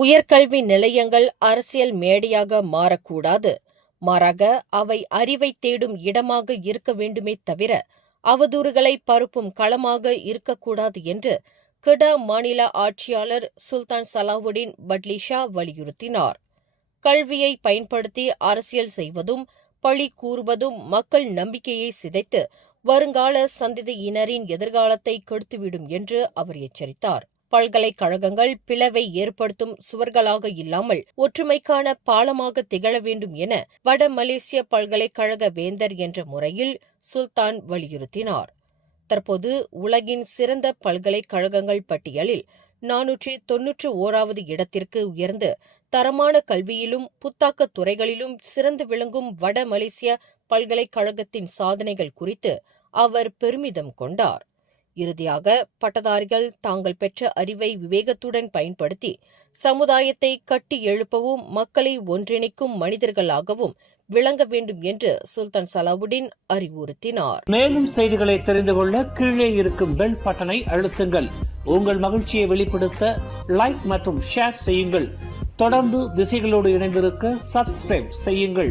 உயர்கல்வி நிலையங்கள் அரசியல் மேடையாக மாறக்கூடாது. மாறாக அவை அறிவை தேடும் இடமாக இருக்க வேண்டுமே தவிர அவதூறுகளை பரப்பும் களமாக இருக்கக்கூடாது என்று கெடா மாநில ஆட்சியாளர் சுல்தான் சலாவுடின் பட்லிஷா வலியுறுத்தினார். கல்வியை பயன்படுத்தி அரசியல் செய்வதும் பழி கூறுவதும் மக்கள் நம்பிக்கையை சிதைத்து வருங்கால சந்ததியினரின் எதிர்காலத்தை கெடுத்துவிடும் என்று அவர் எச்சரித்தார். பல்கலைக்கழகங்கள் பிளவை ஏற்படுத்தும் சுவர்களாக இல்லாமல் ஒற்றுமைக்கான பாலமாக திகழ வேண்டும் என வட மலேசிய பல்கலைக்கழக வேந்தர் என்ற முறையில் சுல்தான் வலியுறுத்தினார். தற்போது உலகின் சிறந்த பல்கலைக்கழகங்கள் பட்டியலில் 491வது இடத்திற்கு உயர்ந்து தரமான கல்வியிலும் புத்தாக்கத் துறைகளிலும் சிறந்து விளங்கும் வட மலேசிய பல்கலைக்கழகத்தின் சாதனைகள் குறித்து அவர் பெருமிதம் கொண்டார். இறுதியாக, பட்டதாரிகள் தாங்கள் பெற்ற அறிவை விவேகத்துடன் பயன்படுத்தி சமுதாயத்தை கட்டி எழுப்பவும் மக்களை ஒன்றிணைக்கும் மனிதர்களாகவும் விளங்க வேண்டும் என்று சுல்தான் சலாவுடின் அறிவுறுத்தினார். மேலும் செய்திகளை தெரிந்து கொள்ள கீழே இருக்கும் பெல் பட்டனை அழுத்துங்கள். உங்கள் மகிழ்ச்சியை வெளிப்படுத்த லைக் மற்றும் ஷேர் செய்யுங்கள். தொடர்ந்து திசைகளோடு இணைந்திருக்க சப்ஸ்கிரைப் செய்யுங்கள்.